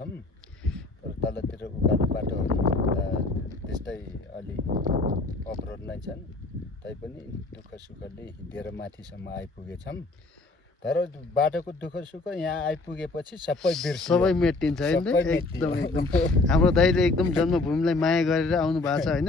छौँ तर तलतिर उकालो बाटोहरू त्यस्तै अलि अवरोध नै छन् तैपनि दुःख सुखले हिँडेर माथिसम्म आइपुगेछौँ तर बाटोको दुःख सुख यहाँ आइपुगेपछि सबै बिर्सियो सबै मेटिन्छ हैन एकदम एकदम हाम्रो दाइले एकदम जन्मभूमिलाई माया गरेर आउनु भएको छ हैन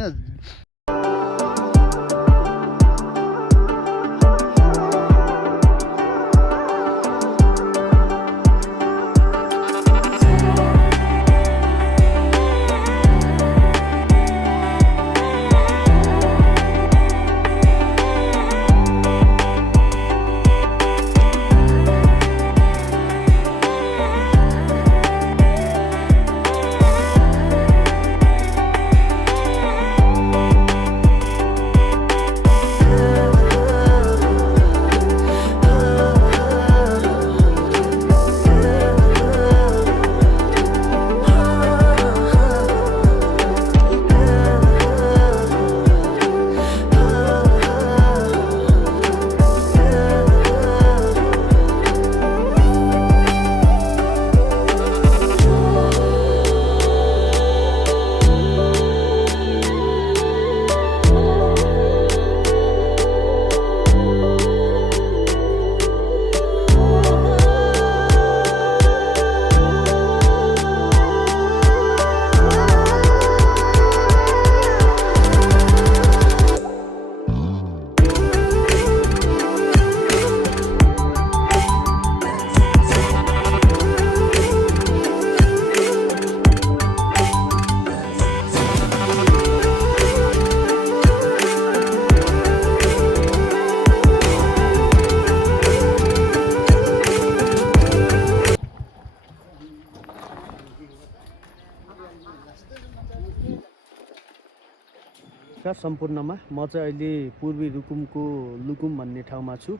सम्पूर्णमा म चाहिँ अहिले पूर्वी रुकुमको लुकुम भन्ने ठाउँमा छु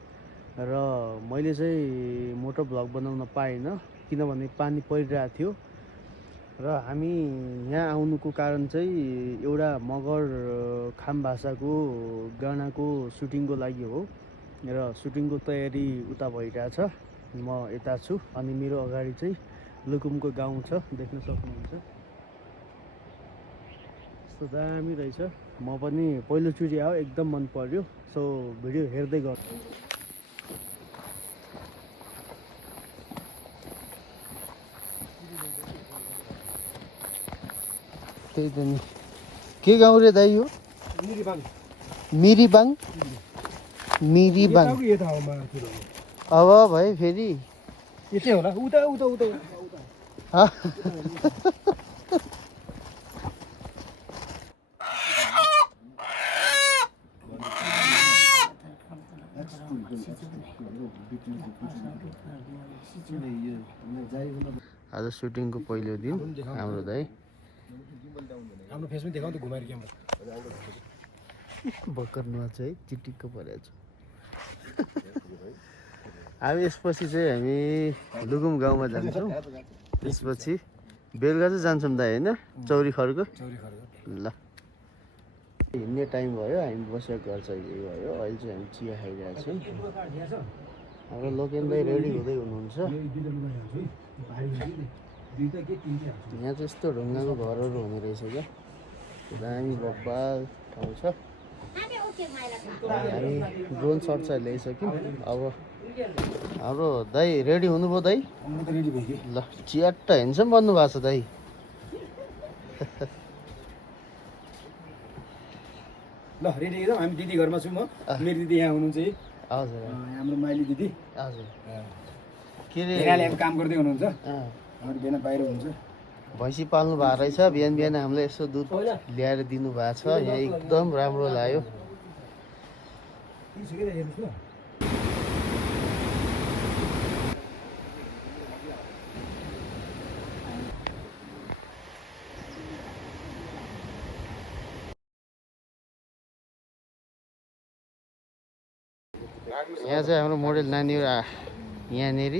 र मैले चाहिँ मोटर भ्लग बनाउन पाएन किनभने पानी परिरहेको थियो र हामी यहाँ आउनुको कारण चाहिँ एउटा मगर खाम भाषाको गानाको सुटिङको लागि हो र सुटिङको तयारी उता भइरहेछ म यता छु अनि मेरो अगाडि चाहिँ लुकुमको गाउँ छ देख्न सक्नुहुन्छ यस्तो दामी रहेछ म पनि पहिलोचोटि आयो एकदम मन पर्यो सो भिडियो हेर्दै गर्छु त्यही त नि के गाउँ रे दाइ यो मिरिबाङ मिरिबाङ अब भाइ फेरि यतै होला उता उता उता आज सुटिङको पहिलो दिन हाम्रो दाइ हाम्रो फेसमा देखाउँ त घुमाएर क्यामेरा भर्खर नुहाएको छ है चिटिक्क परेको छु हामी यसपछि चाहिँ हामी लुकुम गाउँमा जान्छौँ त्यसपछि बेलुका चाहिँ जान्छौँ दाइ होइन चौरी खर्क ल हिँड्ने टाइम भयो हामी बसेको घर चाहिँ यही भयो अहिले चाहिँ हामी चिया खाइरहेको छौँ हाम्रो लोकेन दाइ रेडी हुँदै हुनुहुन्छ यहाँ चाहिँ यस्तो ढुङ्गाको घरहरू हुने रहेछ क्या दामी बब्बाल ठाउँ छ हामी ड्रोन सर्ट चाहिँ ल्याइसक्यौँ अब हाम्रो दाइ रेडी हुनुभयो दाइ ल चियाट्ट हेन्सम बन्नु भएको छ दाइ ल रेडी एकदम हामी दिदी घरमा छौँ म मेरो दिदी यहाँ हुनुहुन्छ है हजुर हाम्रो माइली दिदी हजुर के अरे धेरैले अब काम गर्दै हुनुहुन्छ अँ, अरू बिहान बाहिर हुन्छ भैँसी पाल्नु भएको रहेछ बिहान बिहान हामीलाई यसो दुध ल्याएर दिनुभएको छ यहाँ एकदम राम्रो लाग्यो हेर्नुहोस् ल यहाँ चाहिँ हाम्रो मोडेल नानीहरू यहाँनिर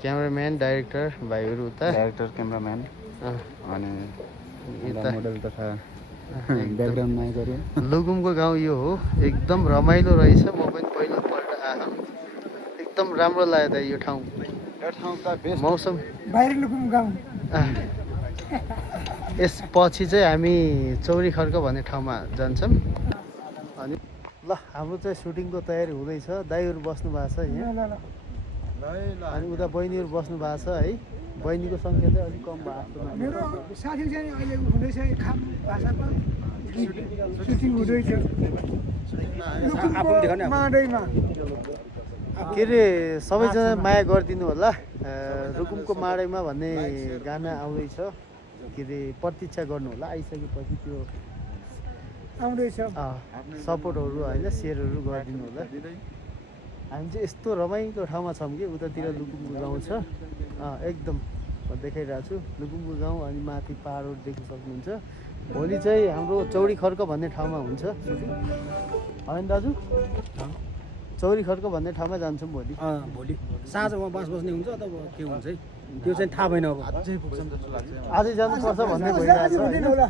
क्यामराम्यान डाइरेक्टर भाइहरू उता डाइरेक्टर क्यामराम्यान अँ, अनि यता मोडल तथा ब्याकग्राउन्ड नायकहरू लुकुमको गाउँ यो हो एकदम रमाइलो रहेछ म पनि पहिलोपल्ट आएको एकदम राम्रो लाग्यो त यो ठाउँ यो ठाउँ त बेस्ट मौसम बाहिर लुकुम गाउँ यसपछि चाहिँ हामी चौरी खर्क भन्ने ठाउँमा जान्छौँ अनि ल हाम्रो चाहिँ सुटिङको तयारी हुँदैछ दाइहरू बस्नु भएको छ यहाँ अनि उता बहिनीहरू बस्नु भएको छ है बहिनीको सङ्ख्या चाहिँ अलिक कम भएको जस्तो मेरो साथी चाहिँ अहिले हुँदैछ खाम भाषाको सुटिङ हुँदैछ लुकुमको माडैमा के अरे सबैजना माया गरिदिनु होला रुकुमको माडैमा भन्ने गाना आउँदैछ के अरे प्रतीक्षा गर्नु होला आइसकेपछि त्यो आउँदैछ सपोर्टहरू होइन सेयरहरू गरिदिनु होला हामी चाहिँ यस्तो रमाइलो ठाउँमा छौँ कि उतातिर लुकुमको गाउँ छ एकदम देखाइरहेको छु लुकुमको गाउँ अनि माथि पाहाडहरू देख्न सक्नुहुन्छ भोलि चाहिँ हाम्रो चौरी खर्क भन्ने ठाउँमा हुन्छ सुटिङ होइन दाजु चौरी खर्क भन्ने ठाउँमा जान्छौँ भोलि भोलि साँझ उहाँ बास बस्ने हुन्छ अथवा के हुन्छ है त्यो चाहिँ थाहा भएन अब आजै जानुपर्छ भन्ने भइरहेको छ होइन होला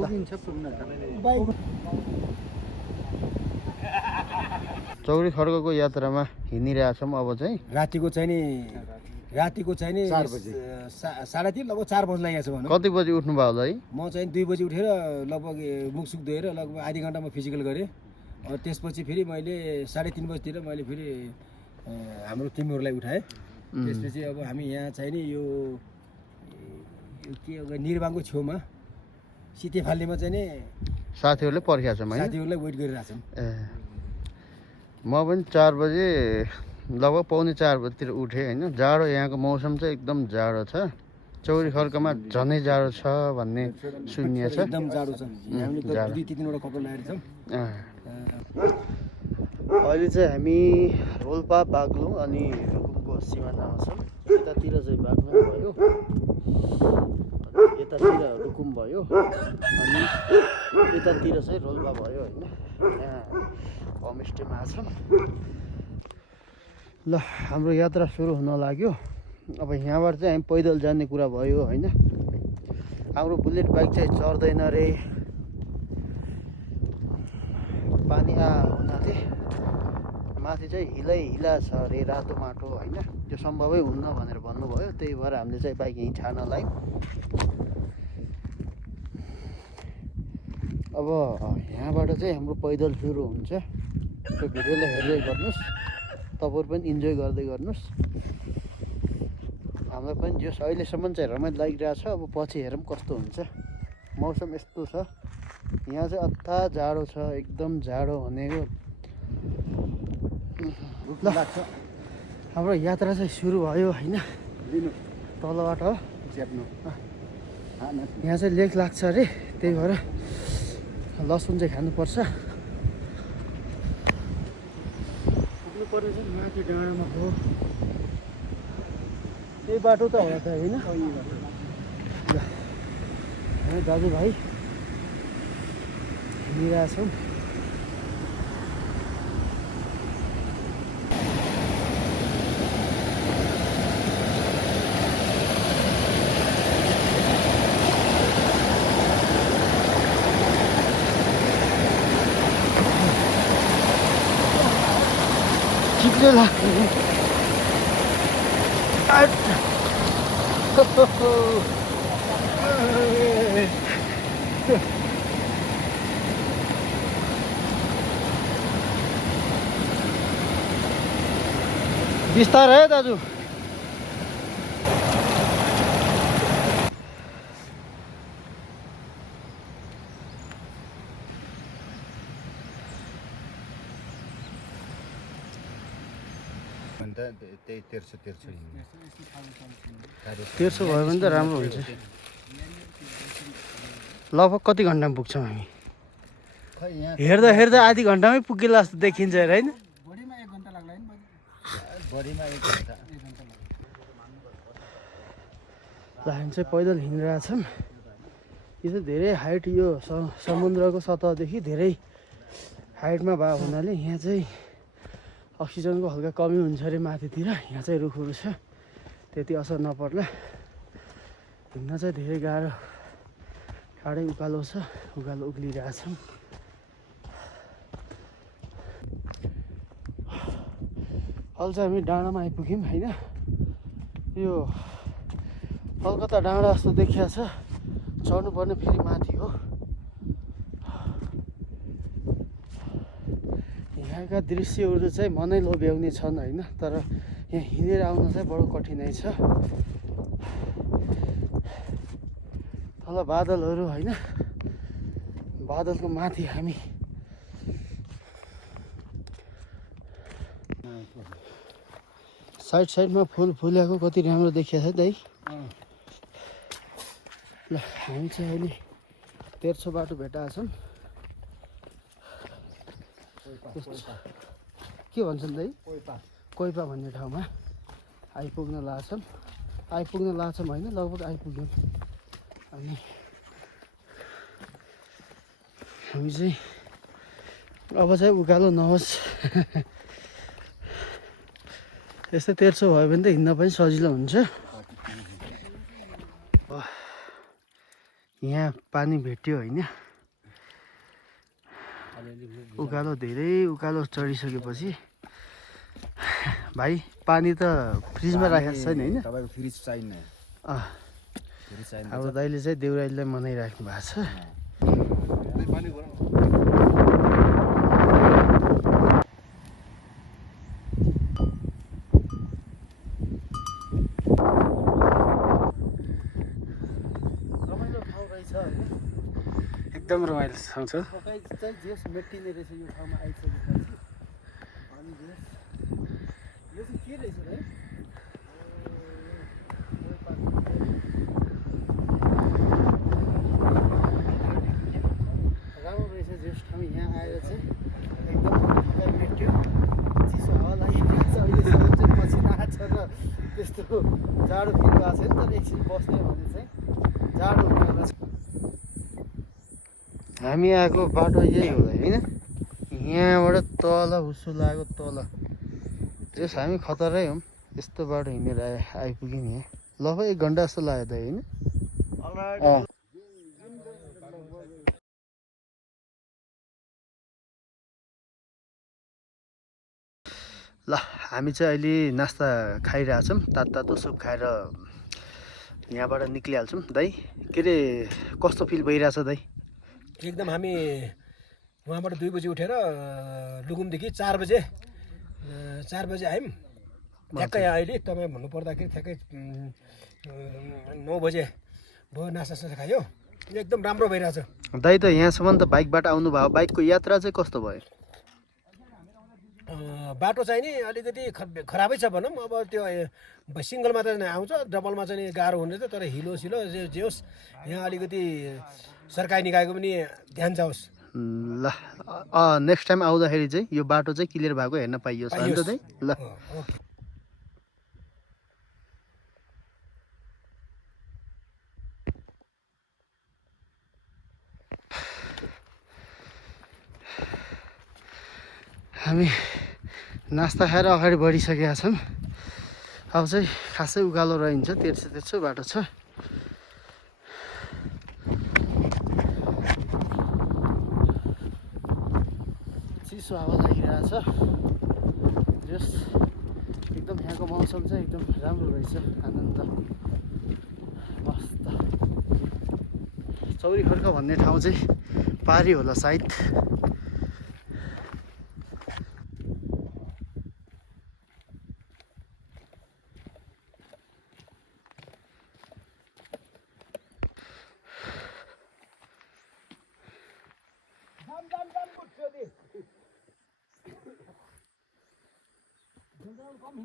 पुगिन्छ पुग्न बाइक चौरी खर्कको यात्रामा हिँडिरहेछौँ अब चाहिँ रातिको चाहिँ नि 4 बजे। 3:30 लगभग 4 बज्न लागेको छ भनौँ कति बजी उठ्नु भयो होला है म चाहिँ 2 बजी उठेर लगभग मुखसुख धोएर लगभग आधी घन्टामा फिजिकल गरेँ त्यसपछि फेरि मैले 3:30 बजीतिर मैले फेरि हाम्रो टिमहरूलाई उठाएँ त्यसपछि अब हामी यहाँ चाहिँ नि यो के निर्वाङको छेउमा सितेफाल्नेमा चाहिँ नि साथीहरूले पर्खेको छौँ है साथीहरूलाई वेट गरिरहेछौँ ए म पनि 4 बजे लगभग 3:45 बजीतिर उठेँ होइन जाडो यहाँको मौसम चाहिँ एकदम जाडो छ चौरी खर्कमा झनै जाडो छ भन्ने सुनिएको छ एकदम जाडो छ हामीले त जाडो। 2-3वटा कपडा लगाएर छौँ अहिले चाहिँ हामी रोल्पा बाग्लुङ अनि रुकुमको सिमानामा छौँ यतातिर चाहिँ बाग्लुङ भयो अनि यतातिर रुकुम भयो अनि यतातिर चाहिँ रोल्पा भयो होइन यहाँ होमस्टेमा छौँ ल हाम्रो यात्रा सुरु हुन लाग्यो अब यहाँबाट चाहिँ हामी पैदल जाने कुरा भयो होइन हाम्रो बुलेट बाइक चाहिँ चढ्दैन रे पानी हुनाले माथि चाहिँ हिला छ अरे रातो माटो होइन त्यो सम्भवै हुन्न भनेर भन्नुभयो त्यही भएर हामीले चाहिँ बाइक यहीँ छाड्न लाग्यौँ अब यहाँबाट चाहिँ हाम्रो पैदल सुरु हुन्छ त्यो भिडियोलाई हेर्दै गर्नुहोस् तपाईँहरू पनि इन्जोय गर्दै गर्नुहोस् हामीलाई पनि जस अहिलेसम्म चाहिँ रमाइलो लागिरहेको छ अब पछि हेरौँ कस्तो हुन्छ मौसम यस्तो छ यहाँ चाहिँ अत्ता जाडो छ एकदम जाडो भनेको ल हाम्रो यात्रा चाहिँ सुरु भयो होइन तलबाट हो यहाँ चाहिँ लेक लाग्छ अरे त्यही भएर लसुन चाहिँ खानुपर्छ पुग्नु पर्ने चाहिँ माथि डाँडामा हो त्यही बाटो त होला त होइन दाजुभाइ हिँडिरहेछौँ चिप्लो लाग्यो बिस्तारै है दाजु अन्त त्यही 1300 हिँड्ने 1300 भयो भने त राम्रो हुन्छ। लगभग कति घन्टामा पुग्छौँ हामी? खै यहाँ हेर्दा हेर्दा आधी घन्टामै पुग्ला जस्तो देखिन्छ हेर होइन? बढीमा 1 घन्टा लाग्ला नि बाजे। बढीमा 1 घन्टा। ल हामी चाहिँ पैदल हिँडिरहेछौँ। यो चाहिँ धेरै हाइट, यो समुद्रको सतहदेखि धेरै हाइटमा भएको हुनाले यहाँ चाहिँ अक्सिजनको हल्का कमी हुन्छ अरे माथितिर। यहाँ चाहिँ रुखहरू छ, त्यति असर नपर्ला। हिँड्न चाहिँ धेरै गाह्रो, टाढै उकालो छ, उकालो उक्लिरहेछौँ। अहिले चाहिँ हामी डाँडामा आइपुग्यौँ होइन? यो कलकत्ता डाँडा जस्तो देखिया छ, चढ्नुपर्ने फेरि माथि हो। यहाँका दृश्यहरू चाहिँ मनै लोभ्याउने छन् होइन? तर यहाँ हिँडेर आउन चाहिँ बडो कठिनाइ छ। तल बादलहरू होइन, बादलको माथि हामी। साइडमा फुल फुलेको कति राम्रो देखिया छ दाइ। ल हामी चाहिँ अहिले 1300 बाटो भेटाएको छौँ। के भन्छन् दाइ? कोइपा भन्ने ठाउँमा आइपुग्न लाग्छौँ। होइन, लगभग आइपुग्यौँ। अनि हामी चाहिँ अब चाहिँ उकालो नहोस् यस्तै 1300 भयो भने त हिँड्न पनि सजिलो हुन्छ। यहाँ पानी भेट्यो होइन? उकालो धेरै उकालो चढिसकेपछि भाइ पानी त फ्रिजमा राखेको छैन होइन? तपाईँको फ्रिज चाहिन्न। फ्रिज चाहिन्न। हाम्रो दाइले चाहिँ देउरालीलाई मनाइराख्नु भएको छ। रमाइलो ठाउँ रहेछ होइन? एकदम रमाइलो ठाउँ छ। थकाइ चाहिँ जेस मेटिने रहेछ यो ठाउँमा आइसकेपछि। अनि जेस यो चाहिँ के रहेछ भाइ? राम्रो रहेछ जेस ठाउँ। यहाँ आएर चाहिँ एकदम थकाइ मेट्यो, चिसो हावा लागिरहेको छ। अहिलेसम्म चाहिँ पसिना आएको छ र त्यस्तो जाडो फिल भएको छैन। तर एकछिन बस्ने भने चाहिँ जाडो हुनेवाला छ। हामी आएको बाटो यही हो होइन? यहाँबाट तल हुसु लाग्यो तल। जस हामी खतरै हौँ, यस्तो बाटो हिँडेर आइपुग्यौँ यहाँ। लगभग 1 घन्टा जस्तो लाग्यो त होइन? ल हामी चाहिँ अहिले नास्ता खाइरहेछौँ। तातो सुप खाएर यहाँबाट निक्लिहाल्छौँ। दाइ के अरे कस्तो फिल भइरहेछ दाइ? एकदम हामी वहाँबाट 2 बजी उठेर लुकुमदेखि 4 बजे आयौँ। ठ्याक्कै अहिले तपाईँ भन्नुपर्दाखेरि ठ्याक्कै 9 बजे भयो। नास्ता खायो, एकदम राम्रो भइरहेछ। दाइ त यहाँसम्म त बाइकबाट आउनु भयो, बाइकको यात्रा चाहिँ कस्तो भयो? बाटो चाहिँ नि अलिकति खराबै छ भनौँ। अब त्यो सिङ्गलमा त आउँछ, डबलमा चाहिँ गाह्रो हुने छ। तर हिलो सिलो जे होस्, यहाँ अलिकति सरकारी निकायको पनि ध्यान जाओस्। ल नेक्स्ट टाइम आउँदाखेरि चाहिँ यो बाटो चाहिँ क्लियर भएको हेर्न पाइयोस् होइन त दाइ? ल ओके। हामी नास्ता खाएर अगाडि बढिसकेका छौँ। अब चाहिँ खासै उकालो रहन्छ, 1300 बाटो छ। चिसो हावा लागिरहेछ। जस एकदम यहाँको मौसम चाहिँ एकदम राम्रो रहेछ, आनन्द मस्त। चौरीखर्क भन्ने ठाउँ चाहिँ पारी होला सायद। हामी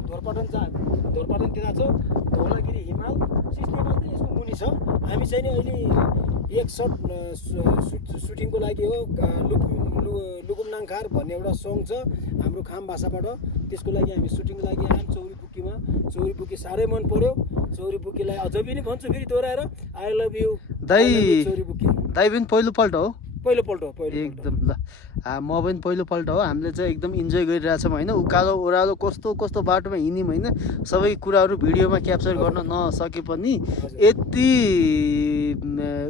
धोरपाटन त्यता छौँ धौलागिरी हिमाल सिस्नेमा चाहिँ यसको मुनि छ हामी चाहिँ नि अहिले एक सर्ट सुटिङको लागि हो लुकुमनाङखार भन्ने एउटा सङ छ हाम्रो खाम भाषाबाट त्यसको लागि हामी सुटिङको लागि आयौँ चौरीबुक्कीमा चौरीबुक्की साह्रै मन पर्यो चौरीबुक्कीलाई अझ पनि भन्छु फेरि दोहोऱ्याएर आई लभ यु दाइ चौरीबुक्की दाइ पनि पहिलोपल्ट हो पहिलोपल्ट हो एकदम ल म पनि पहिलोपल्ट हो हामीले चाहिँ एकदम इन्जोय गरिरहेछौँ होइन उकालो ओह्रालो कस्तो कस्तो बाटोमा हिँड्यौँ होइन सबै कुराहरू भिडियोमा क्याप्चर गर्न नसके पनि यति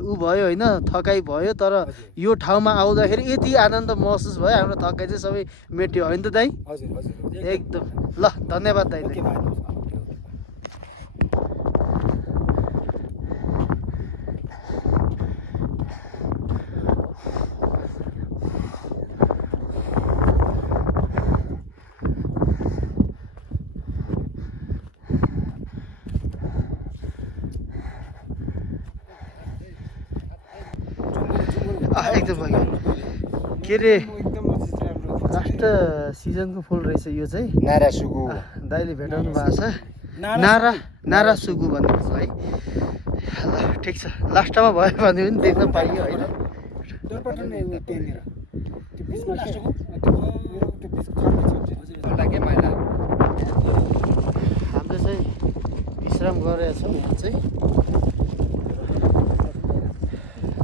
ऊ भयो होइन थकाइ भयो तर यो ठाउँमा आउँदाखेरि यति आनन्द महसुस भयो हाम्रो थकाइ चाहिँ सबै मेट्यो होइन त दाइ हजुर हजुर एकदम ल धन्यवाद दाइ ओके भाइ एकदम भयो के अरे लास्ट सिजनको फुल रहेछ यो चाहिँ नारा सुगु दाइले भेटाउनु भएको छ नारा सुगु भन्नुपर्छ है ल ठिक छ लास्टमा भयो भने पनि देख्न पाइयो होइन हामीले चाहिँ विश्राम गरेका छौँ यहाँ चाहिँ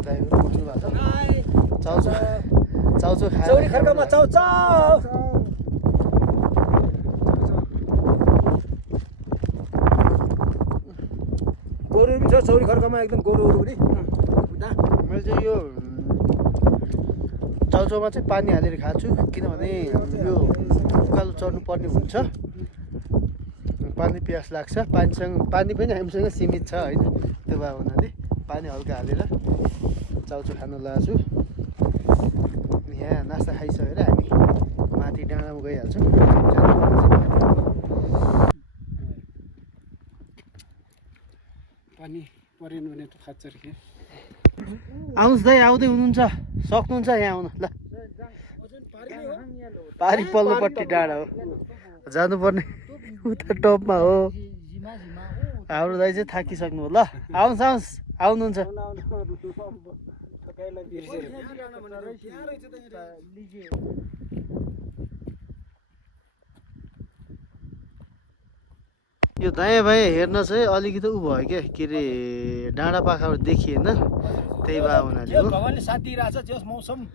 दाइहरू बस्नु भएको छ चाउचाउ खाएर चौरी खर्कामा चाउ चाउ गोरुहरू पनि छ चौरी खर्कामा एकदम गोरुहरू पनि मैले चाहिँ यो चाउचाउमा चाहिँ पानी हालेर खान्छु किनभने यो उकालो चढ्नु पर्ने हुन्छ पानी प्यास लाग्छ पानी पनि हामीसँग सीमित छ होइन त्यो भए हुनाले पानी हल्का हालेर चाउचाउ खानु लाग्छु यहाँ नास्ता खाइसकेर हामी माथि डाँडामा गइहाल्छौँ पानी परेन भने त खच्चर के आउनुहोस् दाइ आउँदै हुनुहुन्छ सक्नुहुन्छ यहाँ आउनु ल पारी पल्लोपट्टि डाँडा हो जानुपर्ने उता टपमा हो हाम्रो दाइ चाहिँ थाकिसक्नु हो ल आउनुहोस् आउनुहुन्छ यो दायाँ बायाँ हेर्न चाहिँ अलिकति ऊ भयो क्या के अरे डाँडा पाखाबाट देखिएन त्यही भए हुनाले हो भगवानले साथ दिइरहेछ जस मौसम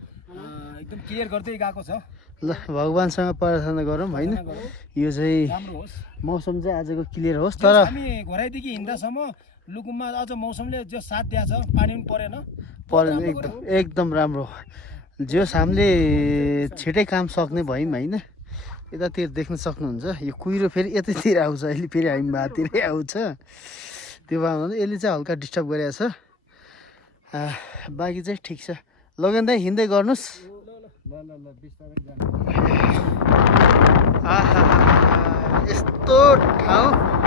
एकदम क्लियर गर्दै गएको छ ल भगवान्सँग प्रार्थना गरौँ होइन यो चाहिँ राम्रो होस् मौसम चाहिँ आजको क्लियर होस् तर तर हामी घोराइदेखि हिँड्दासम्म लुकुममा अझ मौसमले जो साथ दिएको छ पानी पनि परेन परेन एकदम राम्रो जस हामीले छिटै काम सक्ने भयौँ होइन यतातिर देख्न सक्नुहुन्छ यो कुहिरो फेरि यतैतिर आउँछ अहिले फेरि हामी भातिरै आउँछ त्यो भए यसले चाहिँ हल्का डिस्टर्ब गरिरहेछ बाँकी चाहिँ ठिक छ लगन दाइ हिँड्दै गर्नुहोस् आहा यस्तो ठाउँ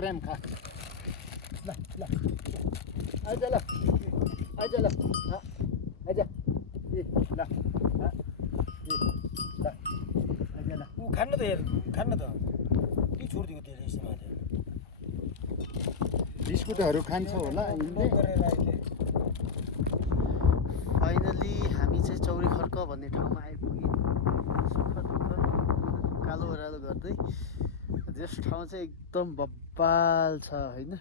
राम खा ल ल आइज ल आइज ल आइज ए ल आइज ल ऊ खान्न त हेर खान्न त के छोडिदिएको त्यसले यसमा बिस्कुटहरू खान्छ होला फाइनली हामी चाहिँ चौरी खर्क भन्ने ठाउँमा आइपुग्यौँ सुख दुःख कालो ओह्रालो गर्दै त्यस ठाउँ चाहिँ एकदम बब्बाल छ होइन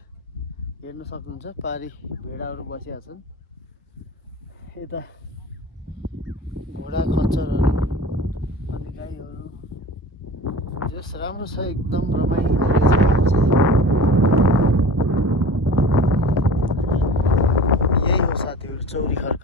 हेर्न सक्नुहुन्छ पारी भेडाहरू बसिया छन् यता घोडा खच्चरहरू अनि गाईहरू जस राम्रो छ एकदम रमाइलो रहेछ यही हो साथीहरू चौरी खर्क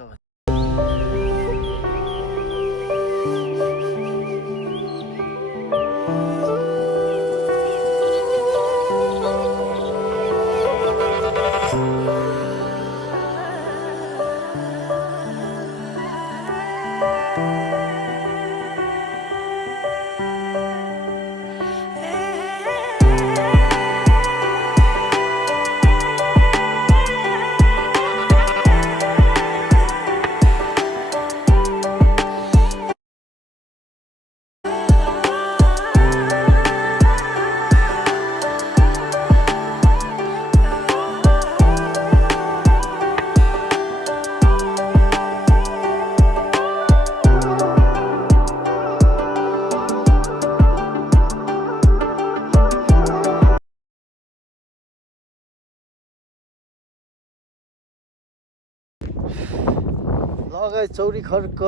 अगाडि चौरी खर्क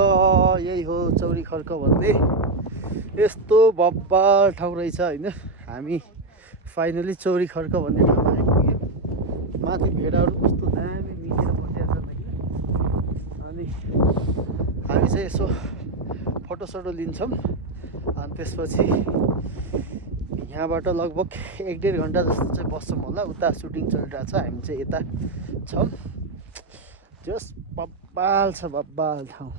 यही हो चौरी खर्क भन्ने यस्तो बब्बाल ठाउँ रहेछ होइन हामी फाइनली चौरी खर्क भन्ने ठाउँमा आइपुग्यौँ माथि भेडाहरू कस्तो दामी मिलेर बसिरहेको छन् होइन अनि हामी चाहिँ यसो फोटोसोटो लिन्छौँ अनि त्यसपछि यहाँबाट लगभग 1-1.5 घन्टा जस्तो चाहिँ बस्छौँ होला उता सुटिङ चलिरहेको छ हामी चाहिँ यता छौँ जस बब्बाल छ बब्बाल ठाउँ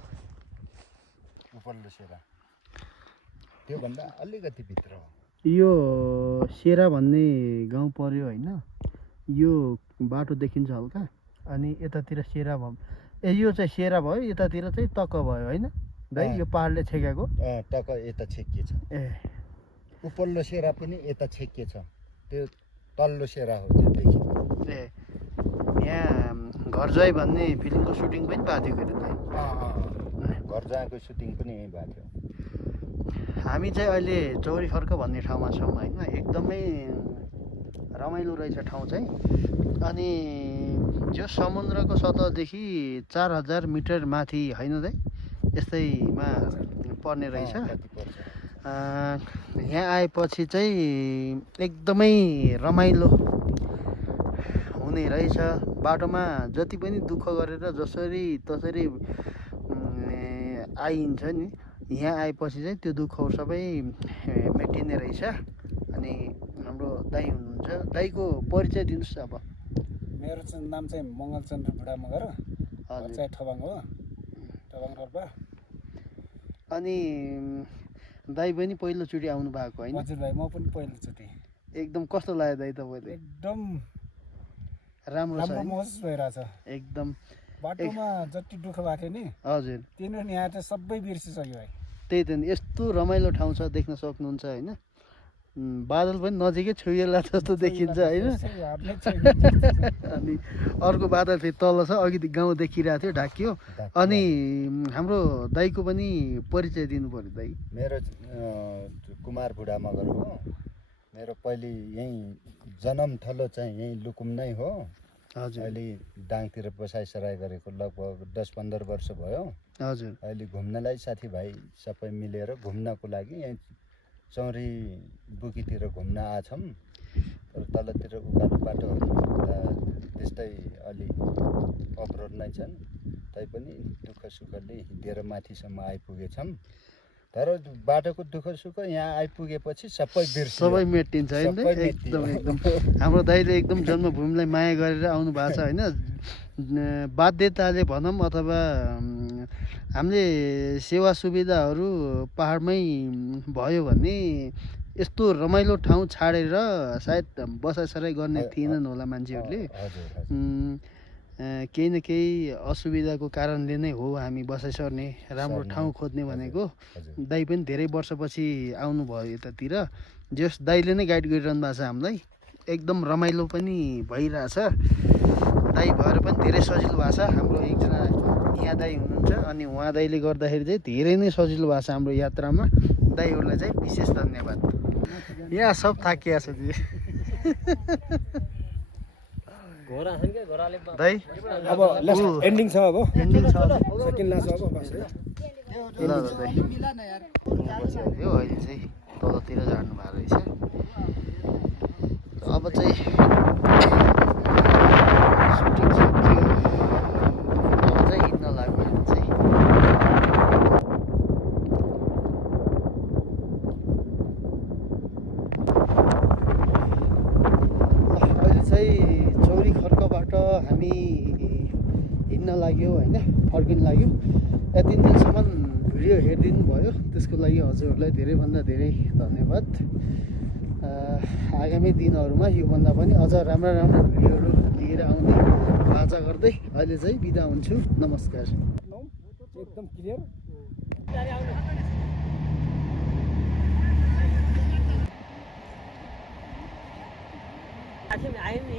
उपल्लो सेरा त्योभन्दा अलिकति भित्र हो यो सेरा भन्ने गाउँ पर्यो होइन यो बाटो देखिन्छ हल्का अनि यतातिर सेरा भयो ए यो चाहिँ सेरा भयो यतातिर चाहिँ तक भयो होइन दाइ यो पाहाडले छेकेको टक्क यता छेकिएछ ए उपल्लो सेरा पनि यता छेकिएछ त्यो तल्लो सेरा हो त्यो देखिन्छ ए यहाँ घर ज्वाइँ भन्ने फिल्मको सुटिङ पनि भएको थियो के घर जाँको सुटिङ पनि यहीँ भएको थियो हामी चाहिँ अहिले चौरी खर्क भन्ने ठाउँमा छौँ होइन एकदमै रमाइलो रहेछ ठाउँ चाहिँ अनि यो समुद्रको सतहदेखि 4000 मिटर माथि होइन दाइ यस्तैमा पर्ने रहेछ यहाँ आएपछि चाहिँ एकदमै रमाइलो हुने रहेछ बाटोमा जति पनि दुःख गरेर जसरी तसरी आइन्छ नि यहाँ आएपछि चाहिँ त्यो दुःखहरू सबै मेटिने रहेछ अनि हाम्रो दाइ हुनुहुन्छ दाइको परिचय दिनुहोस् अब मेरो चाहिँ नाम चाहिँ मङ्गलचन्द्र बुढा मगर हजुर चाहिँ ठबाङ हो ठबाङ रोल्पा अनि दाइ पनि पहिलोचोटि आउनु भएको होइन हजुर भाइ म पनि पहिलोचोटि एकदम कस्तो लाग्यो दाइ तपाईँले एकदम राम्रो छ राम्रो होइन? महसुस भइरहेछ एकदम बाटोमा जति दुःख भएको थियो नि हजुर तिनीहरू यहाँ चाहिँ सबै बिर्सिसक्यो भाइ त्यही त नि यस्तो रमाइलो ठाउँ छ देख्न सक्नुहुन्छ होइन बादल पनि नजिकै छुइएला जस्तो देखिन्छ होइन अनि अर्को बादल चाहिँ तल छ अघि गाउँ देखिरहेको थियो ढाकियो अनि हाम्रो दाइको पनि परिचय दिनु पर्यो दाइ मेरो कुमार बुढा मगर हो मेरो पहिले यहीँ जन्मथलो चाहिँ यहीँ लुकुम नै हो हजुर अहिले दाङतिर बसाइसराई गरेको लगभग 10-15 वर्ष भयो हजुर अहिले घुम्नलाई साथीभाइ सबै मिलेर घुम्नको लागि यहीँ चौरी बुकीतिर घुम्न आछौँ तर तलतिर उकालो बाटोहरू त्यस्तै अलि अवरोध नै छन् तैपनि दुःख सुखले हिँडेर माथिसम्म आइपुगेछौँ तर बाटोको दुःख सुख यहाँ आइपुगेपछि सबै बिर्सियो सबै मेटिन्छ होइन सबै एकदम एकदम हाम्रो दाइले एकदम जन्मभूमिलाई माया गरेर आउनु भएको छ होइन बाध्यताले भनौँ अथवा हामीले सेवा सुविधाहरू पाहाडमै भयो भने यस्तो रमाइलो ठाउँ छाडेर सायद बसाइसराई गर्ने थिएनन् होला मान्छेहरूले केही न केही असुविधाको कारणले नै हो हामी बसाइ सर्ने राम्रो ठाउँ खोज्ने भनेको दाइ पनि धेरै वर्षपछि आउनुभयो यतातिर जस दाइले नै गाइड गरिरहनु भएको छ हामीलाई एकदम रमाइलो पनि भइरहेछ दाइ भएर पनि धेरै सजिलो भएको छ हाम्रो एकजना यहाँ दाइ हुनुहुन्छ अनि उहाँ दाइले गर्दाखेरि चाहिँ धेरै नै सजिलो भएको छ हाम्रो यात्रामा दाइहरूलाई चाहिँ विशेष धन्यवाद यहाँ सब थाकिया छ दिदी दाइ अब लास्ट एन्डिङ छ अब एन्डिङ छ सेकेन्ड लास्ट अब बस है ल दाइ बसिहाल्यो अहिले चाहिँ तलतिर झार्नु भएको रहेछ अब चाहिँ सुटिङ सक्यो अब चाहिँ हिँड्न लाग्यो हामी चाहिँ अहिले चाहिँ चौरी खर्कबाट हामी हिँड्न लाग्यो होइन फर्किन लाग्यो यति दिनसम्म भिडियो हेरिदिनु भयो त्यसको लागि हजुरहरूलाई धेरैभन्दा धेरै धन्यवाद आगामी दिनहरूमा योभन्दा पनि अझ राम्रा राम्रा भिडियोहरू लिएर आउने बाचा गर्दै अहिले चाहिँ बिदा हुन्छु नमस्कार एकदम क्लियर आयो नि